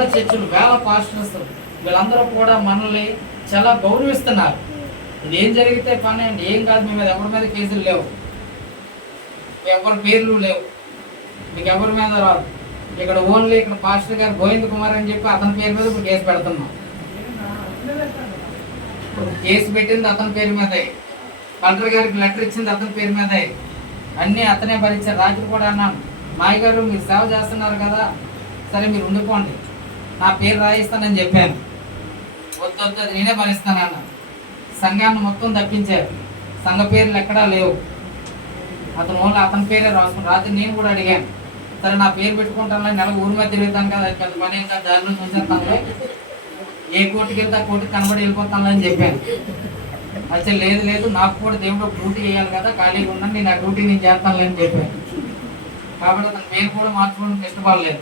వేల చర్చలు, వేల పాస్టర్స్ వీళ్ళందరూ కూడా మనల్ని చాలా గౌరవిస్తున్నారు. ఇది ఏం జరిగితే పని అండి, ఏం కాదు. మీ మీద ఎవరి మీద కేసులు లేవు, ఎవరి పేర్లు లేవు, మీకు ఎవరి మీద రాదు. ఇక్కడ ఓన్లీ ఇక్కడ పాస్టర్ గారు గోవింద్ కుమార్ అని చెప్పి అతని పేరు మీద ఇప్పుడు కేసు పెడుతున్నాం. కేసు పెట్టింది అతని పేరు మీదే, కలెక్టర్ గారికి లెటర్ ఇచ్చింది అతని పేరు మీదే, అన్నీ అతనే భరించారు. రాత్రి కూడా అన్నాను, మాయ గారు మీరు సేవ చేస్తున్నారు కదా, సరే మీరు ఉండిపోండి, నా పేరు రాయిస్తానని చెప్పాను. వద్దు వద్దు, అది నేనే భరిస్తాను అన్న. సంఘాన్ని మొత్తం తప్పించారు, సంఘ పేర్లు ఎక్కడా లేవు, అతను ఓన్లీ అతని పేరే రాసుకుని. రాత్రి నేను కూడా అడిగాను, సరే నా పేరు పెట్టుకుంటాను, నెల ఊరి మీద తిరుగుతాను కదా, అది పెద్ద పని ఇంకా దారిలో చూసేస్తానులే, ఏ కోర్టుకి వెళ్తే ఆ కోర్టుకి కనబడి వెళ్ళిపోతాను అని చెప్పాను. అయితే లేదు లేదు, నాకు కూడా దేవుడు డ్యూటీ చేయాలి కదా, ఖాళీగా ఉన్నాను, నేను ఆ డ్యూటీ నేను చేస్తాను అని చెప్పాను. కాబట్టి అతని పేరు కూడా మార్చుకోవడానికి ఇష్టపడలేదు.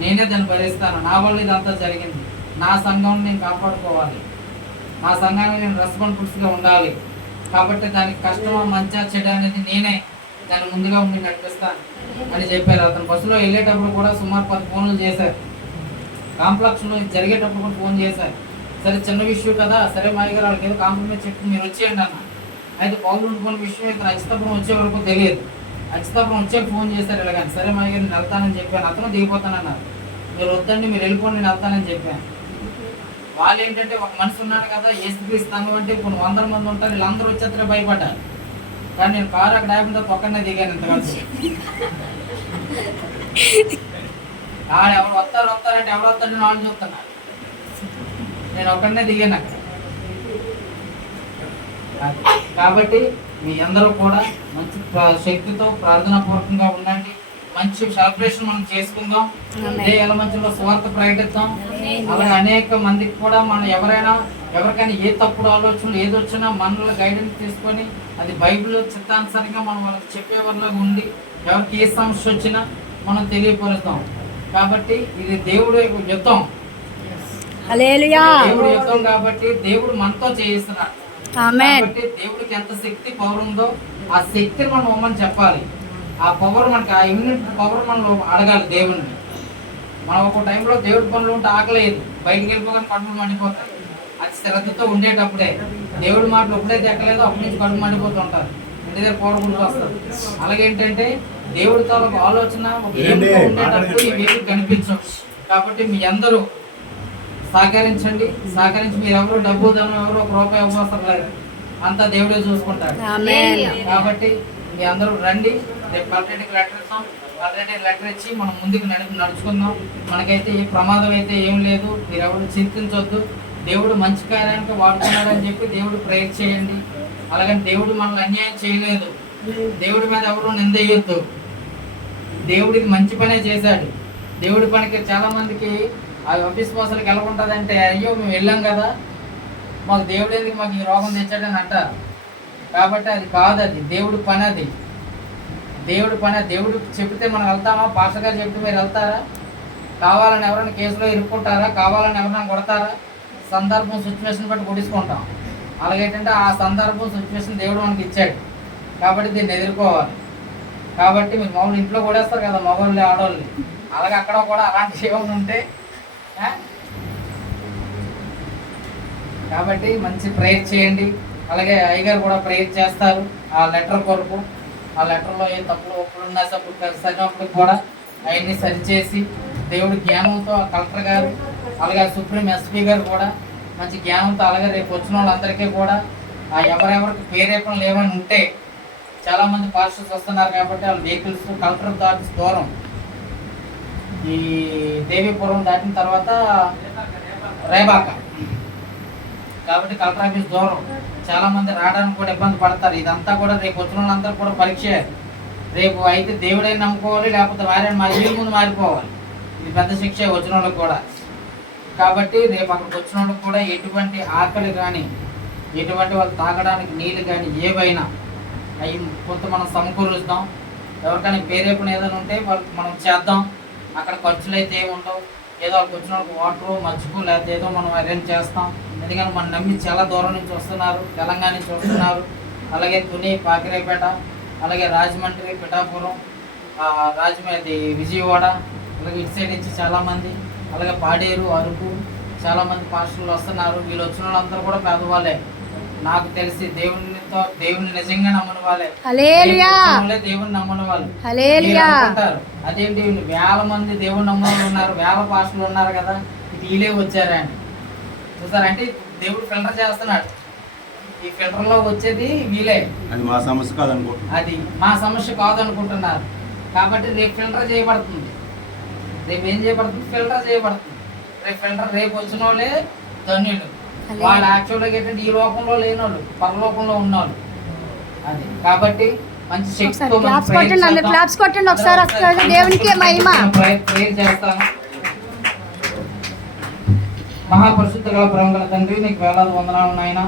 నేనే దాన్ని భరిస్తాను, నా వల్ల ఇదంతా జరిగింది. నా సంఘాన్ని నేను కాపాడుకోవాలి, నా సంఘాన్ని నేను రెస్పాన్సిబుల్స్గా ఉండాలి. కాబట్టి దానికి కష్టమా మంచా చెడ్డ అనేది నేనే దాన్ని ముందుగా ఉండి నడిపిస్తాను అని చెప్పారు. అతను బస్సులో వెళ్ళేటప్పుడు కూడా సుమారు 10 ఫోన్లు చేశారు, కాంప్లెక్స్లో జరిగేటప్పుడు కూడా ఫోన్ చేశారు. సరే చిన్న విషయం కదా, సరే మాయ గారు వాళ్ళకి ఏదో కాంప్రమైజ్ చెప్పి మీరు వచ్చేయండి అన్న. అయితే పౌరులు ఉంటున్న విషయం ఇతను అచ్చితపురం వచ్చే వరకు తెలియదు. అచ్చితపురం వచ్చే ఫోన్ చేశారు ఇలాగని. సరే మాయ గారు నేను వెళ్తానని చెప్పాను. అతను దిగిపోతానన్నారు. మీరు వద్దండి, మీరు వెళ్ళిపోండి, నేను వెళ్తానని చెప్పాను. వాళ్ళు ఏంటంటే ఒక మనిషి ఉన్నాడు కదా, ఏసుక్రీస్తు సంఘం అంటే కొన్ని 100 మంది ఉంటారు, వీళ్ళందరూ వచ్చేస్తే భయపడ్డారు. కానీ నేను కారు అక్కడ ఆపిన తర్వాత ఒక్కడనే దిగాను. ఇంత కలిసి ఎవరు వస్తారంటే ఎవరు వస్తారని వాళ్ళు చూస్తున్నారు, నేను ఒక్కడనే దిగాను అక్కడ. కాబట్టి మీ అందరూ కూడా మంచి శక్తితో ప్రార్థనాపూర్వకంగా ఉండండి. మంచి సెలబ్రేషన్ మనం చేసుకుందాం, ఇదే ఎలమంచిలో సువార్త ప్రకటిద్దాం. అలాగే అనేక మందికి కూడా మనం ఎవరికైనా ఏ తప్పుడు ఆలోచనలు ఏది వచ్చినా మనలో గైడెన్స్ తీసుకొని అది బైబిల్ చిత్తానుసారంగా మనం వాళ్ళకి చెప్పేవాళ్ళగా ఉండి ఎవరికి ఏ సమస్య వచ్చినా మనం తెలియపరుస్తాం. కాబట్టి ఇది దేవుడు యుద్ధం, దేవుడు యుద్ధం. కాబట్టి దేవుడు మనతో చేయిస్తున్నాడు. కాబట్టి దేవుడికి ఎంత శక్తి పవర్ ఉందో ఆ శక్తిని మనం ఇవ్వమని చెప్పాలి. ఆ పవర్ మనకి, ఆ ఇమ్యూనిటీ పవర్ మనం అడగాలి దేవుడిని. మనం ఒక టైంలో దేవుడి పనులు ఉంటే ఆకలేదు, బయటికి వెళ్ళిపోగానే కడుపులు మండిపోతాయి. అది శ్రద్ధతో ఉండేటప్పుడే, దేవుడి మాటలు ఎప్పుడైతే ఎక్కలేదో అప్పటి నుంచి కడుపు మండిపోతుంటారు, ఇంటి దగ్గర పోరకుండా వస్తారు. అలాగేంటంటే దేవుడి తాలూకు ఆలోచన ఉండేటప్పుడు ఇవి కనిపించవు. కాబట్టి మీ అందరూ సహకరించండి. సహకరించి మీరు ఎవరు డబ్బు ధనం ఎవరు ఒక రూపాయి అవసరం లేదు, అంతా దేవుడే చూసుకుంటాడు. కాబట్టి మీ అందరూ రండి. రేపు కలెక్టరేట్కి లెటర్ ఇస్తాం, కలెక్టరేట్ లెటర్ ఇచ్చి మనం ముందుకు నడుచుకుందాం. మనకైతే ఏ ప్రమాదం అయితే ఏం లేదు, మీరు ఎవరు చింతించొద్దు. దేవుడు మంచి కార్యానికి వాడుతున్నాడని చెప్పి దేవుడు ప్రేయర్ చేయండి. అలాగని దేవుడు మనల్ని అన్యాయం చేయలేదు, దేవుడి మీద ఎవరు నిందేయొద్దు. దేవుడికి మంచి పనే చేశాడు. దేవుడి పనికి చాలా మందికి ఆ అవిశ్వాసాలకు ఎలా ఉంటుందంటే, అయ్యో మేము వెళ్ళాం కదా, మాకు దేవుడు ఎందుకు మాకు ఈ రోగం తెచ్చాడని అంటారు. కాబట్టి అది కాదు, అది దేవుడి పని. అది దేవుడి పని. దేవుడు చెబితే మనం వెళ్తామా? పాస్టర్ గారు చెప్తే మీరు వెళ్తారా? కావాలని ఎవరైనా కేసులో ఇరుక్కుంటారా? కావాలని ఎవరైనా కొడతారా? సందర్భం సిచ్యువేషన్ బట్టి కొడుచుకుంటాం. అలాగేంటంటే ఆ సందర్భం సిచ్యువేషన్ దేవుడు మనకి ఇచ్చాడు, కాబట్టి దీన్ని ఎదుర్కోవాలి. కాబట్టి మీరు మామూలు ఇంట్లో కొడేస్తారు కదా మగవాళ్ళు ఆడవాళ్ళు, అలాగే అక్కడ కూడా అలాంటి ఏమైనా ఉంటే. కాబట్టి మంచి ప్రేయర్ చేయండి. అలాగే అయ్యగారు కూడా ప్రేయర్ చేస్తారు ఆ లెటర్ కొరకు. ఆ లెటర్లో ఏ తప్పులు ఒప్పులు ఉన్నా సరినప్పుడు కూడా అవన్నీ సరిచేసి దేవుడి జ్ఞానంతో కలెక్టర్ గారు అలాగే సుప్రీం ఎస్పీ గారు కూడా మంచి జ్ఞానంతో, అలాగే రేపు వచ్చిన వాళ్ళందరికీ కూడా ఆ ఎవరెవరికి పేరేపం లేవని ఉంటే, చాలామంది పాస్టర్స్ వస్తున్నారు కాబట్టి వాళ్ళ వెహికల్స్ కలెక్టర్ దాటి దూరం, ఈ దేవీపురం దాటిన తర్వాత రేబాక, కాబట్టి కలెక్టర్ ఆఫీస్ దూరం, చాలామంది రావడానికి కూడా ఇబ్బంది పడతారు. ఇదంతా కూడా రేపు వచ్చిన వాళ్ళందరూ కూడా పరీక్ష. రేపు అయితే దేవుడైనా నమ్ముకోవాలి, లేకపోతే వారిని మా ఇల్లు ముందు మారిపోవాలి. ఇది పెద్ద శిక్ష వచ్చిన వాళ్ళకి కూడా. కాబట్టి రేపు అక్కడికి వచ్చిన వాళ్ళకి కూడా ఎటువంటి ఆకలి కానీ, ఎటువంటి వాళ్ళు తాగడానికి నీళ్ళు కానీ ఏవైనా అవి కొంత మనం సమకూరుస్తాం. ఎవరికైనా పేరేపణ ఏదైనా ఉంటే వాళ్ళకి మనం చేద్దాం. అక్కడ ఖర్చులు అయితే ఏమి ఉండవు. ఏదో వాళ్ళకి వచ్చిన వాళ్ళకి వాటరు మజ్జిగ లేకపోతే ఏదో మనం అరేంజ్ చేస్తాం. ఎందుకంటే మనం నమ్మి చాలా దూరం నుంచి వస్తున్నారు, తెలంగాణ నుంచి వస్తున్నారు. అలాగే తుని, పాకిరేపేట, అలాగే రాజమండ్రి, పిఠాపురం, విజయవాడ, అలాగే ఇటు సైడ్ నుంచి చాలామంది అలాగే పాడేరు, అరకు చాలామంది పాస్టర్లు వస్తున్నారు. వీళ్ళు వచ్చిన వాళ్ళందరూ కూడా పేదవాళ్ళే. నాకు తెలిసి దేవుని నిజంగా నమ్మని వాళ్ళే, దేవుని నమ్మని వాళ్ళు అంటారు. అదేంటి వేల మంది దేవుని నమ్మని ఉన్నారు, వేల పాస్టర్లు ఉన్నారు కదా, వీళ్ళే వచ్చారా అని చూసారంటే దేవుడు ఫిల్టర్ చేస్తున్నాడు. ఈ ఫిల్టర్లో వచ్చేది వీలే. అది మా సమస్య కాదనుకుంటున్నారు. అది మా సమస్య కాదనుకుంటున్నారు. కాబట్టి రేపు ఫిల్టర్ చేయబడుతుంది. రేపు ఏం చేయబడుతుంది? ఫిల్టర్ చేయబడుతుంది. రేపు వచ్చిన వాళ్ళే ధన్యులు. వాళ్ళు యాక్చువల్గా ఏంటంటే ఈ లోకంలో లేనోళ్ళు, పరలోకంలో ఉన్నవాళ్ళు. అది కాబట్టి మంచి శక్తితో ప్రేయర్ చేస్తాను. మహాపరిశుద్ధ గల ప్రేమ గల తండ్రి, నీకు వేలాది వందనాలు నాయనా.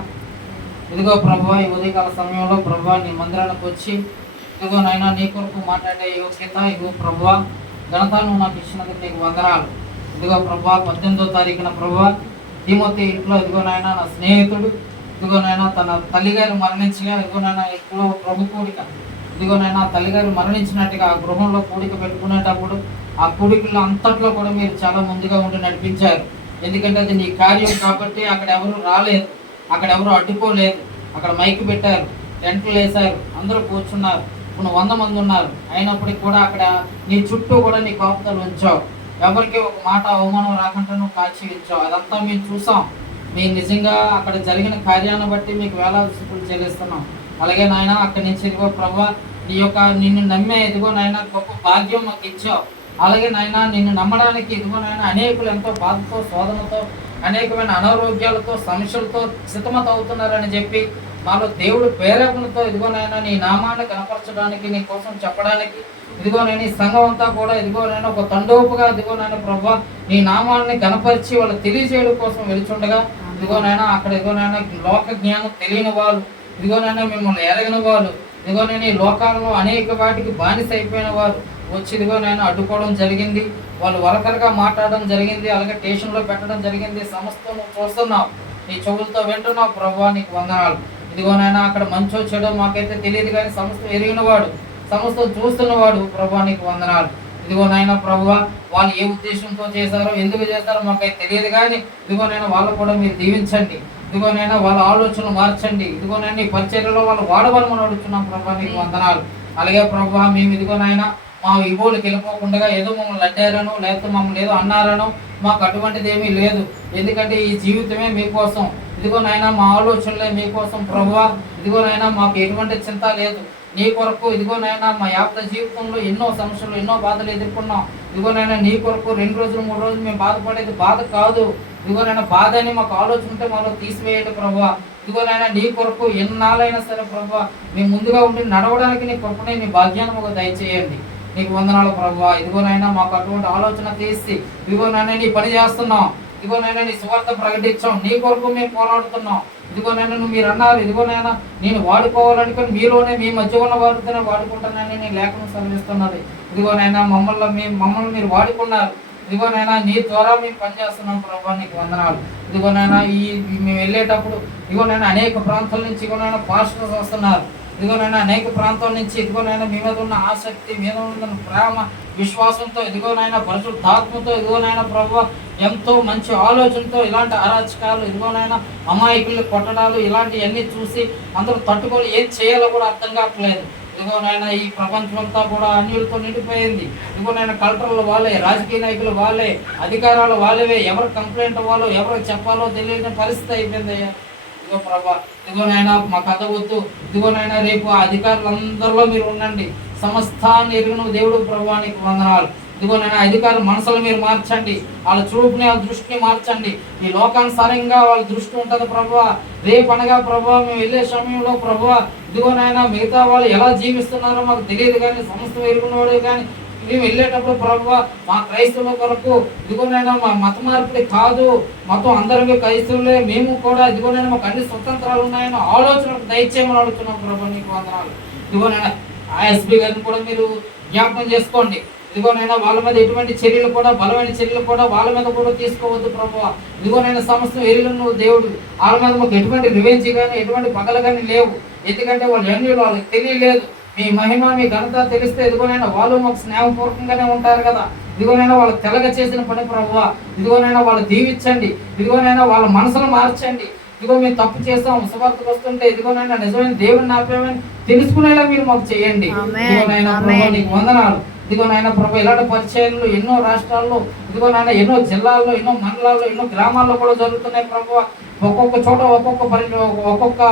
ఇదిగో ప్రభువా, ఈ ఉదయకాల సమయంలో ప్రభువా నీ మందిరానికి వచ్చి ఇదిగో నాయనా నీ కొరకు మాట్లాడే యోగ్యత, ఇదిగో ప్రభువా ఘనత నువ్వు నాకు ఇచ్చినందుకు నీకు వందనాలు. ఇదిగో ప్రభువా 18వ తారీఖున ప్రభువా తిమోతి ఇంట్లో ఇదిగో నాయన నా స్నేహితుడు ఇదిగో నాయన తన తల్లిగారు మరణించగా ఇదిగో నాయన ఇంట్లో ప్రభు కూడిక ఇదిగో నాయన తల్లిగారు మరణించినట్టుగా ఆ గృహంలో కూడిక పెట్టుకునేటప్పుడు ఆ కూడికల్లో అంతట్లో కూడా మీరు చాలా ముందుగా ఉండి నడిపించారు. ఎందుకంటే అది నీ కార్యం కాబట్టి అక్కడ ఎవరు రాలేదు, అక్కడ ఎవరు అడ్డుకోలేదు. అక్కడ మైక్ పెట్టారు, టెంట్లు వేశారు, అందరూ కూర్చున్నారు. ఇప్పుడు 100 మంది ఉన్నారు. అయినప్పటికీ కూడా అక్కడ నీ చుట్టూ కూడా నీ కాపుతలు ఉంచావు. ఎవరికి ఒక మాట అవమానం రాకుండా నువ్వు కాచి ఇచ్చావు. అదంతా మేము చూసాం. మేము నిజంగా అక్కడ జరిగిన కార్యాన్ని బట్టి మీకు వేలాది స్థుతులు చెల్లిస్తున్నాం. అలాగే నాయన అక్కడి నుంచి ఇదిగో ప్రభువా నిన్ను నమ్మే ఇదిగో నాయన గొప్ప భాగ్యం మాకు ఇచ్చావు. అలాగే నాయన నిన్ను నమ్మడానికి ఇదిగో నాయన అనేకులు ఎంతో బాధతో, శోధనతో, అనేకమైన అనారోగ్యాలతో, సమస్యలతో సిద్ధమత అవుతున్నారని చెప్పి మాలో దేవుడు ప్రేరేపణతో ఇదిగో నాయన నీ నామాన్ని కనపరచడానికి, నీ కోసం చెప్పడానికి ఇదిగో నేను ఈ సంఘం అంతా కూడా ఇదిగో నేను ఒక తండోపుగా ఇదిగో నేను ప్రభువా నీ నామాన్ని కనపరిచి వాళ్ళు తెలియజేయడం కోసం వెలుచుండగా ఇదిగో నాయన అక్కడ ఇదిగో నాయన లోక జ్ఞానం తెలియని వాళ్ళు, ఇదిగో నాయన మిమ్మల్ని ఎరగని వాళ్ళు, ఇదిగో నేను ఈ లోకాలలో అనేక వాటికి బానిస అయిపోయిన వారు వచ్చి ఇదిగో నేను అడ్డుకోవడం జరిగింది. వాళ్ళు వరకరగా మాట్లాడడం జరిగింది. అలాగే స్టేషన్లో పెట్టడం జరిగింది. సమస్తం చూస్తున్నావు, నీ చెవులతో వింటున్నావు. ప్రభువా నీకు వందనాలు. ఇదిగో నాయన అక్కడ మంచో చెడో మాకైతే తెలియదు, కానీ సమస్తం ఎరిగినవాడు, సమస్తం చూస్తున్నవాడు. ప్రభువా నీకు వందనాలు. ఇదిగో నాయన ప్రభువా వాళ్ళు ఏ ఉద్దేశంతో చేశారో, ఎందుకు చేశారో మాకైతే తెలియదు, కానీ ఇదిగో నేను వాళ్ళు కూడా మీరు దీవించండి. ఇదిగో నేను వాళ్ళ ఆలోచనలు మార్చండి. ఇదిగో నేను ఈ పరిచర్యలో వాళ్ళు వాడవాలని అడుగుతున్నాం. ప్రభువా నీకు వందనాలు. అలాగే ప్రభువా మేము ఇదిగో నాయన మా ఇగోలకు వెళ్ళిపోకుండా ఏదో మమ్మల్ని అడ్డారనో లేకపోతే మమ్మల్ని ఏదో అన్నారనో మాకు అటువంటిది ఏమీ లేదు. ఎందుకంటే ఈ జీవితమే మీకోసం. ఇదిగో నాయన మా ఆలోచనలే మీకోసం. ప్రభువా ఇదిగో నాయన మాకు ఎటువంటి చింత లేదు నీ కొరకు. ఇదిగో నాయన మా యాప్త జీవితంలో ఎన్నో సమస్యలు, ఎన్నో బాధలు ఎదుర్కొన్నాం. ఇదిగో నాయన నీ కొరకు 2 రోజులు 3 రోజులు మేము బాధపడేది బాధ కాదు. ఇదిగో నాయన బాధ అని మాకు ఆలోచన ఉంటే మాలో తీసివేయండి ప్రభువా. ఇదిగో నాయన నీ కొరకు ఎన్నాళ్ళైనా సరే ప్రభువా మేము ముందుగా ఉండి నడవడానికి నీ కృపనే, నీ భాగ్యాన్ని మాకు దయచేయండి. నీకు వందనాలు ప్రభువా. ఇదిగో నాయన మాకు అటువంటి ఆలోచన తీసి ఇదిగో నాయన నీ పని చేస్తున్నాం. ఇదిగో నాయన నీ సువార్త ప్రకటించాం. నీ కొరకు మేము పోరాడుతున్నాం. ఇదిగో నాయన మీరు అన్నారు ఇదిగో నాయన నేను వాడుకోవాలనుకుని మీలోనే మీ మధ్య ఉన్న వారితోనే వాడుకుంటానని నీ లేఖనం సెలవిస్తున్నది. ఇదిగో నాయన మమ్మల్ని మీరు వాడుకున్నారు. ఇదిగో నాయన నీ ద్వారా మేము పనిచేస్తున్నాం ప్రభువా నీకు వందనాలు. ఇదిగో నాయన మేము వెళ్ళేటప్పుడు ఇదిగో నాయన అనేక ప్రాంతాల నుంచి ఇదిగో నాయన పాస్టర్స్ వస్తున్నారు. ఇదిగో నాయన అనేక ప్రాంతాల నుంచి ఇదిగో నాయన మీ మీద ఉన్న ఆసక్తి, మీద ఉన్న ప్రేమ, విశ్వాసంతో ఇదిగో నాయన పరిశుద్ధాత్మతో ఇదిగో నాయన ప్రభువా ఎంతో మంచి ఆలోచనతో ఇలాంటి అరాచకాలు ఇదిగో నాయన అమాయకుల్ని కొట్టడాలు ఇలాంటివన్నీ చూసి అందరూ తట్టుకొని ఏం చేయాలో కూడా అర్థం కావట్లేదు. ఇదిగో నాయన ఈ ప్రపంచం అంతా కూడా అన్యులతో నిండిపోయింది. ఇదిగో నాయన కలెక్టర్లు వాళ్ళే, రాజకీయ నాయకులు వాళ్ళే, అధికారాలు వాళ్ళవే. ఎవరు కంప్లైంట్ అవ్వాలో, ఎవరికి చెప్పాలో తెలియని పరిస్థితి అయిపోయింది. ఇదిగో ప్రభా ఇదిగో నాయన మా కథ వద్దు. ఇదిగో నాయన రేపు ఆ అధికారులందరిలో మీరు ఉండండి. సమస్తాన్ని ఎరిగిన దేవుడు ప్రభువా నీకు వందనాలు. ఇదిగో నాయన అధికారుల మనసులు మీరు మార్చండి. వాళ్ళ చూపుని, వాళ్ళ దృష్టిని మార్చండి. ఈ లోకానుసారంగా వాళ్ళ దృష్టి ఉంటుంది ప్రభువా. రేపు అనగా ప్రభువా మేము వెళ్ళే సమయంలో ప్రభువా ఇదిగో నాయన మిగతా వాళ్ళు ఎలా జీవిస్తున్నారో మాకు తెలియదు, కానీ సమస్తం ఎరుగునవాడు. కానీ మేము వెళ్ళేటప్పుడు ప్రభువా మా క్రైస్తవుల కొరకు ఇదిగోనైనా మా మత మార్పిడి కాదు, మొత్తం అందరికీ క్రైస్తవులే, మేము కూడా ఇదిగోనైనా మాకు అన్ని స్వతంత్రాలు ఉన్నాయని ఆలోచనకు దయచేయమని అడుగుతున్నాం ప్రభు నీకు వందనాలు. ఇదిగోనైనా ఐఎస్బీ గారిని కూడా మీరు జ్ఞాపకం చేసుకోండి. ఇదిగోనైనా వాళ్ళ మీద ఎటువంటి చర్యలు కూడా, బలమైన చర్యలు కూడా వాళ్ళ మీద కూడా తీసుకోవద్దు ప్రభువా. ఇదిగోనైనా సమస్తం ఎరిగిన దేవుడు. వాళ్ళ మీద మాకు ఎటువంటి రివెంజ్ కానీ ఎటువంటి పగలు కానీ లేవు. ఎందుకంటే వాళ్ళు ఎన్ని వాళ్ళకి తెలియలేదు. మీ మహిమ మీ ఘనత తెలిస్తే ఇదిగోనైనా వాళ్ళు మాకు స్నేహపూర్వకంగానే ఉంటారు కదా. ఇదిగోనైనా వాళ్ళు తెలగ చేసిన పని ప్రభువా, ఇదిగోనైనా వాళ్ళు దీవించండి. ఇదిగోనైనా వాళ్ళ మనసును మార్చండి. ఇదిగో మేము తప్పు చేస్తాం, సువార్తకు వస్తుంటే ఇదిగోనైనా నిజమైన దేవుని ఆప్యాయమని తెలుసుకునేలా మీరు మాకు చేయండి. ఇదిగోనైనా ప్రభు నీకు వందనాలు. ఇదిగోనైనా ప్రభు ఇలాంటి పరిచయాలు ఎన్నో రాష్ట్రాల్లో, ఇదిగోనైనా ఎన్నో జిల్లాల్లో, ఎన్నో మండలాల్లో, ఎన్నో గ్రామాల్లో కూడా జరుగుతున్నాయి ప్రభు. ఒక్కొక్క చోట ఒక్కొక్క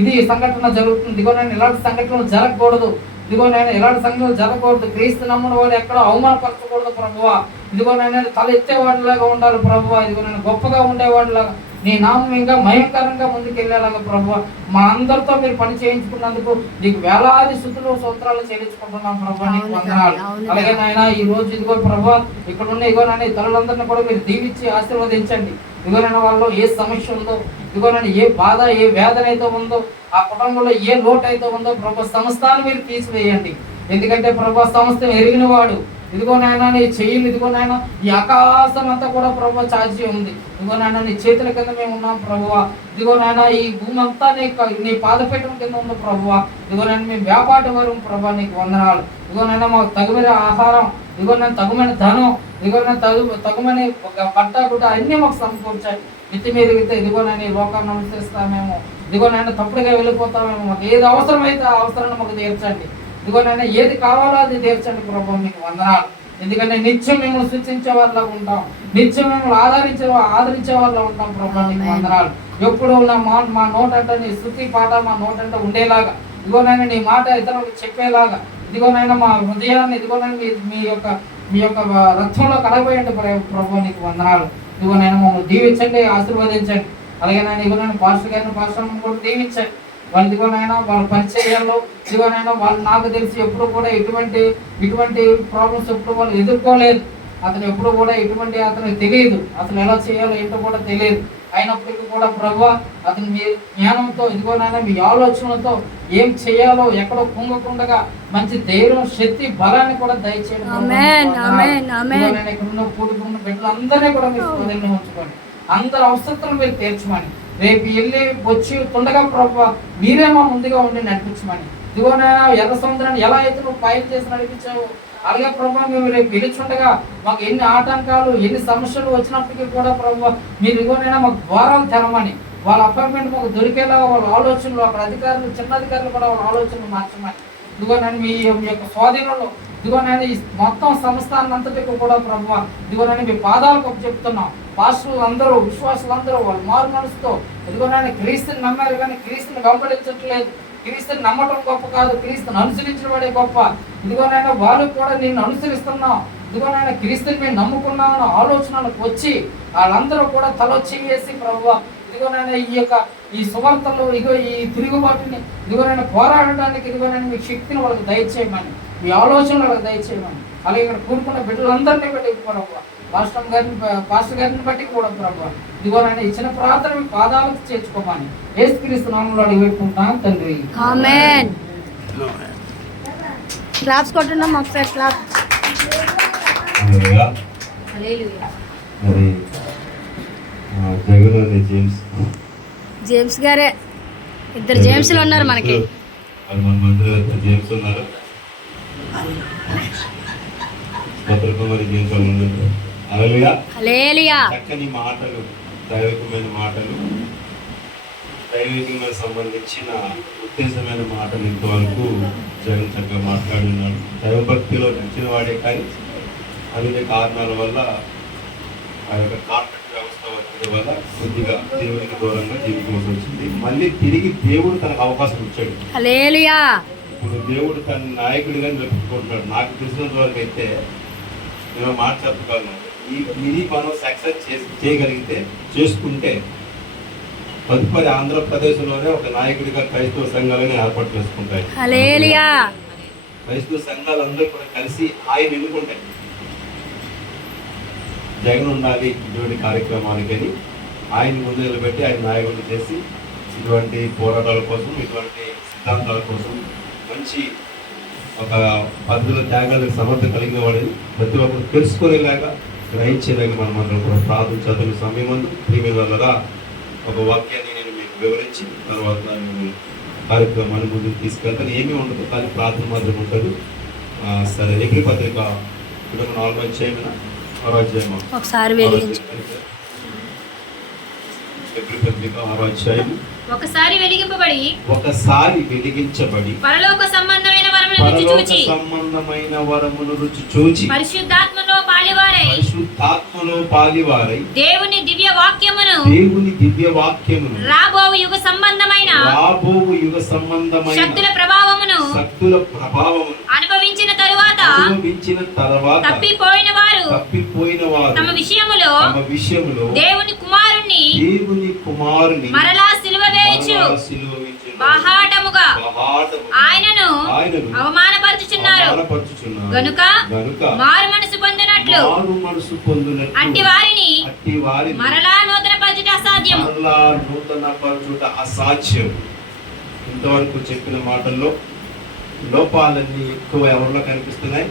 ఇది సంఘటన జరుగుతుంది. ఇదిగోనైనా ఇలాంటి సంఘటనలు జరగకూడదు. ఇదిగోనైనా ఇలాంటి సంఘటనలు జరగకూడదు. క్రీస్తు నమ్ముడు వాడు ఎక్కడ అవమానపరచకూడదు ప్రభువా. ఇదిగోనైనా తల ఎత్తేవాడిలాగా ఉండాలి ప్రభువా. ఇదిగోనైనా గొప్పగా ఉండేవాడిలాగా, నీ నామం ఇంకా భయంకరంగా ముందుకెళ్ళేలాగా ప్రభువా మా అందరితో మీరు పని చేయించుకున్నందుకు నీకు వేలాది స్తుతులు స్తోత్రాలు చెల్లించుకుంటున్నాం ప్రభువా. నీకు వందనాలు. అలాగే నాయన ఈ రోజు ఇదిగో ప్రభువా ఇక్కడ ఉన్న ఇదిగోనైనా ఈ తల్లులందరినీ కూడా మీరు దీవించి ఆశీర్వదించండి. ఇదిగోనైనా వాళ్ళు ఏ సమస్య ఉందో, ఇదిగోనైనా ఏ బాధ ఏ వేదన అయితే ఉందో, ఆ కుటుంబంలో ఏ లోటు అయితే ఉందో ప్రభు సమస్తాన్ని మీరు తీసివేయండి. ఎందుకంటే ప్రభు సమస్తం ఎరిగిన వాడు. ఇదిగోనైనా నీ చెయ్యిలు, ఇదిగోనైనా ఈ ఆకాశం అంతా కూడా ప్రభు చాచి ఉంది. ఇదిగోనైనా నీ చేతుల కింద మేము ఉన్నాం ప్రభువా. ఇదిగోనైనా ఈ భూమి అంతా నీ పాదపీఠం కింద ఉంది ప్రభువా. ఇదిగోనైనా మేము వ్యాపార వరం ప్రభు నీకు వందనాలు. ఇదిగోనైనా మాకు తగుమైన ఆహారం, ఇదిగోనైనా తగుమైన ధనం, ఇదిగోనైనా తగుమైన బట్ట గుడ్డ అన్నీ మాకు సమకూర్చాయి. మితి మీరిగితే ఇదిగోనైనా ఈ లోకాన్ని అనుసరిస్తామేమో, ఇదిగోనైనా తప్పుడుగా వెళ్ళిపోతామేమో. మాకు ఏది అవసరమైతే ఆ అవసరాన్ని మాకు తీర్చండి. ఇదిగోనైనా ఏది కావాలో అది తీర్చండి ప్రభు మీకు వందనాలు. ఎందుకంటే నిత్యం మిమ్మల్ని సూచించే వాళ్ళ ఉంటాం, నిత్యం మిమ్మల్ని ఆదరించే వాళ్ళ ఉంటాం ప్రభు మీకు వందనాలు. ఎప్పుడు మా నోటంట నీ స్తుతి పాట మా నోటంట ఉండేలాగా, ఇదిగోనైనా నీ మాట ఇతరులకు చెప్పేలాగా, ఇదిగోనైనా మా హృదయాన్ని ఇదిగోనైనా మీ యొక్క రథంలో కలగబోయండి ప్రభు నీకు వందనాలు. ఇదిగోనైనా మమ్మల్ని దీవించండి, ఆశీర్వదించండి. అలాగే నేను ఇదిగోనైనా పాస్టర్ గారిని పాస్టర్ కూడా దీవించండి. వాళ్ళు ఇదిగోనైనా వాళ్ళ పరిచయాల్లో ఇదిగోనైనా వాళ్ళు నాకు తెలిసి ఎప్పుడు కూడా ఇటువంటి ప్రాబ్లమ్స్ ఎప్పుడు వాళ్ళు ఎదుర్కోలేదు. అతను ఎప్పుడు కూడా అతనికి తెలియదు, అతను ఎలా చేయాలో ఏంటో కూడా తెలియదు. అయినప్పటికీ కూడా ప్రభువా అతను మీ జ్ఞానంతో ఇదిగోనైనా మీ ఆలోచనలతో ఏం చేయాలో ఎక్కడో కుంగకుండగా మంచి ధైర్యం, శక్తి, బలాన్ని కూడా దయచేయండి. ఇక్కడ కూడుకున్న బిడ్డలందరినీ కూడా మీరు హృదయంలో ఉంచుకోండి. అందరి అవసరాలను మీరు తీర్చమని, రేపు వెళ్ళి వచ్చి తుండగా ప్రభువా మీరే మా ముందుగా ఉండి నడిపించమని. ఇదిగోనైనా ఎర్ర సముద్రాన్ని ఎలా అయితే నువ్వు పైన చేసి నడిపించావు, అలాగే ప్రభువా మేము రేపు పిలుచుండగా మాకు ఎన్ని ఆటంకాలు ఎన్ని సమస్యలు వచ్చినప్పటికీ కూడా ప్రభువా మీరు ఇదిగోనైనా మాకు ద్వారాలు తెరమని, వాళ్ళ అపాయింట్మెంట్ మాకు దొరికేలాగా వాళ్ళ ఆలోచనలు, అక్కడ అధికారులు చిన్న అధికారులు కూడా వాళ్ళ ఆలోచనలు మార్చమని, ఇదిగోనైనా మీ యొక్క స్వాధీనంలో ఇదిగోనైనా ఈ మొత్తం సంస్థాన్ని అంతటికి కూడా ప్రభువా ఇదిగోనైనా మీ పాదాలకు ఒక చెప్తున్నాం. పాస్టర్లు అందరూ విశ్వాసులందరూ వాళ్ళు మారు మనసుతో ఇదిగోనైనా క్రీస్తుని నమ్మారు కానీ క్రీస్తుని వెంబడించట్లేదు. క్రీస్తుని నమ్మటం గొప్ప కాదు, క్రీస్తుని అనుసరించబడే గొప్ప. ఇదిగోనైనా వాళ్ళు కూడా నిన్ను అనుసరిస్తున్నాం, ఇదిగోనైనా క్రీస్తుని మేము నమ్ముకున్నామన్న ఆలోచనలకు వచ్చి వాళ్ళందరూ కూడా తల చేసి ప్రభువా ఇదిగోనైనా ఈ సువార్తలు ఈ తిరుగుబాటుని ఇదిగోనైనా పోరాడడానికి ఇదిగోనైనా మీ శక్తిని వాళ్ళకి దయచేయమని, మీ ఆలోచనలు వాళ్ళకి దయచేయమని. అలాగే ఇక్కడ కూడుకున్న బిడ్డలందరినీ బట్టి ప్రభువా పాస్టర్ గారిని బట్టి కూడా ప్రభువా ఇదిగోనైనా ఇచ్చిన ప్రార్థన మీ పాదాలకు చేర్చుకోమని యేసుక్రీస్తు నామములో అడిగి పెట్టుకుంటాం తండ్రి. ఆమేన్. క్లాప్స్ కొట్టున్నాం ఒకసారి క్లాప్. హల్లెలూయా. జేమ్స్ గారే ఇద్దరు జేమ్స్లు ఉన్నారు మనకి. చక్కని మాటలు, దైవికమైన మాటలు, దైవికమైన సంబంధించిన ఉత్తేజమైన మాటలు ఇంతవరకు జగన్ చక్కగా మాట్లాడున్నాడు. దైవభక్తిలో నచ్చిన వాడే కానీ అనేక కారణాల వల్ల ఆ యొక్క కార్పొరేట్ వ్యవస్థ వచ్చేది వల్ల కొద్దిగా దేవునికి దూరంగా జీవించవలసి వచ్చింది. మళ్ళీ తిరిగి దేవుడు తనకు అవకాశం ఇచ్చాడు. ఇప్పుడు దేవుడు తన నాయకుడిగా నిలుపుకుంటున్నాడు. నాకు తెలిసినంత వరకు అయితే నేను మాట చెప్పగలను, ఇది మనం సక్సెస్ చేయగలిగితే చేసుకుంటే తదుపరి ఆంధ్రప్రదేశ్లోనే ఒక నాయకుడిగా క్రైస్తవ సంఘాలని ఏర్పాటు చేసుకుంటాయి. క్రైస్తవ సంఘాలందరూ కూడా కలిసి ఆయన ఎన్నుకుంటాయి. జగన్ ఉండాలి ఇటువంటి కార్యక్రమాలకి అని ఆయన ముందు నిలబెట్టి ఆయన నాయకుడిని చేసి ఇటువంటి పోరాటాల కోసం, ఇటువంటి సిద్ధాంతాల కోసం మంచి ఒక పద్ధతుల త్యాగాలకు సమర్థ కలిగిన వాడిని ప్రతి ఒక్కరు తెలుసుకునేలాగా, గ్రహించేలాగా మనం అందరం కూడా ప్రార్థన చదువుల సమయం ప్రియమైన వల్ల ఒక వాక్యాన్ని నేను మీకు వివరించి తర్వాత కార్యక్రమాన్ని ముందుకు తీసుకెళ్తాను. ఏమీ ఉండదు, కానీ ప్రార్థన మాత్రం ఉంటుంది. సరే, ఎబ్రీ పత్రిక 4వ అధ్యాయమేనా 6వ అధ్యాయమా? ఒకసారి వెలిగించు. ఎబ్రీ పత్రిక 6వ అధ్యాయం. ఒకసారి వెలిగించబడి పరలోక సంబంధమైన వరమును రుచి చూచి పరిశుద్ధాత్మలో పాలివారై దేవుని దివ్య వాక్యమును రాబోవు యుగ సంబంధమైన శక్తుల ప్రభావమును అనుభవించిన తరువాత తప్పిపోయిన వారు తమ విషయములో దేవుని కుమారుణ్ణి మరలా సిలువ వేయచ్చు బాహాటముగా ఆయనను అవమానపరచుచున్నారు. గనుక మారు మనసు పొందినట్లు అట్టి వారిని మరలా నూతన పరచుట అసాధ్యం. ఇంతవరకు చెప్పిన మాటల్లో లోపాలన్నీ ఎక్కువ ఎవరిలో కనిపిస్తున్నాయి?